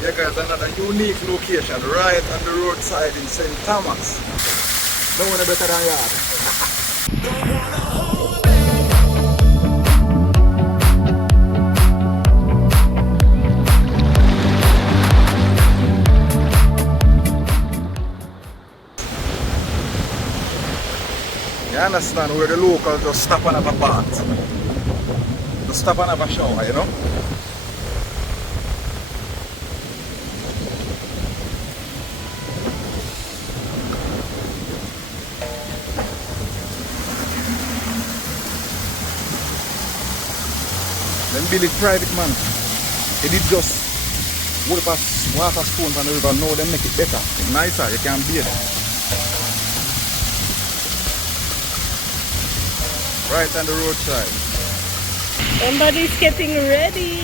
Yeah guys, another unique location right on the roadside in St. Thomas. No one better than yard. You understand where the locals just stop and have a bath. Just stop and have a shower, you know? Them build it private, man. They did just whip a water spoon from the river. Now they make it better, nicer. You can bathe. Right on the roadside. Somebody's getting ready.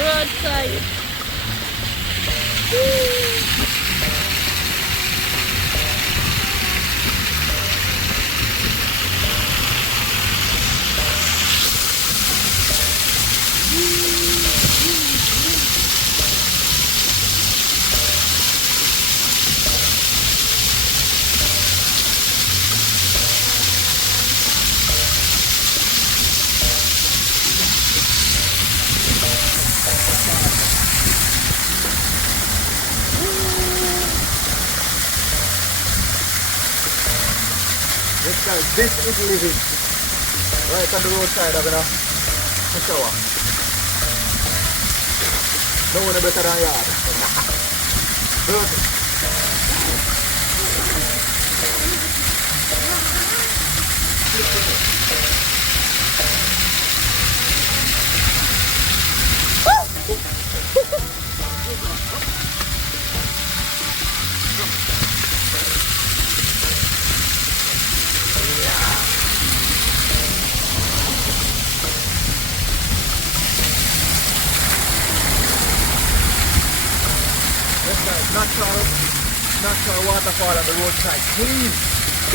Roadside. Yes guys, this is living. Right on the roadside having a shower. No one better than yard. Perfect. Natural waterfall on the roadside. Clean. 100%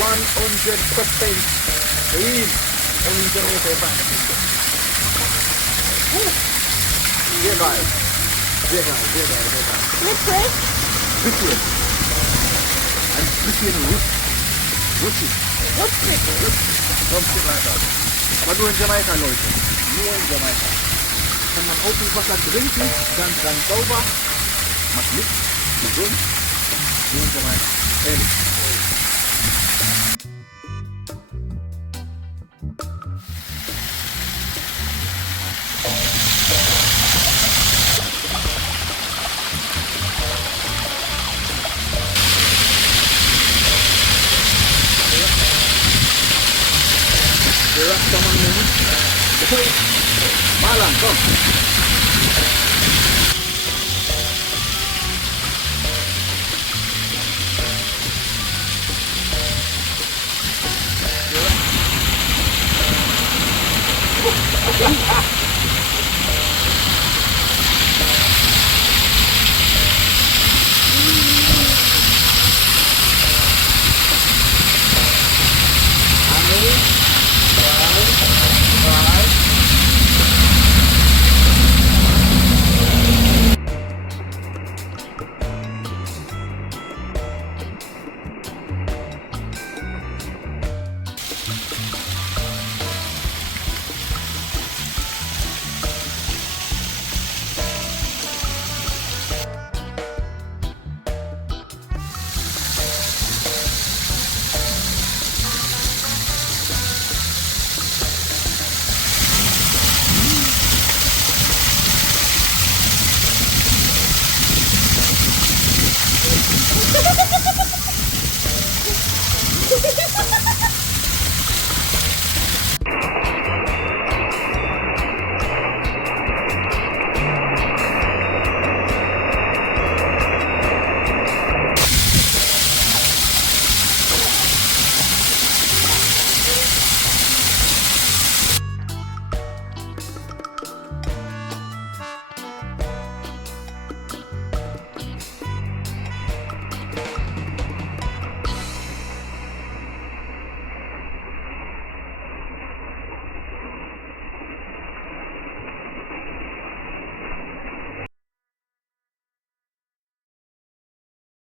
clean. Only in Jamaica you find it. Yeah guys. Which way? This way. And between roots. Something like that. But no in Jamaica no it. No in Jamaica. Someone open for that drinking, dan over. Mas mix. Good. No in Jamaica. Anyway. Malang, come.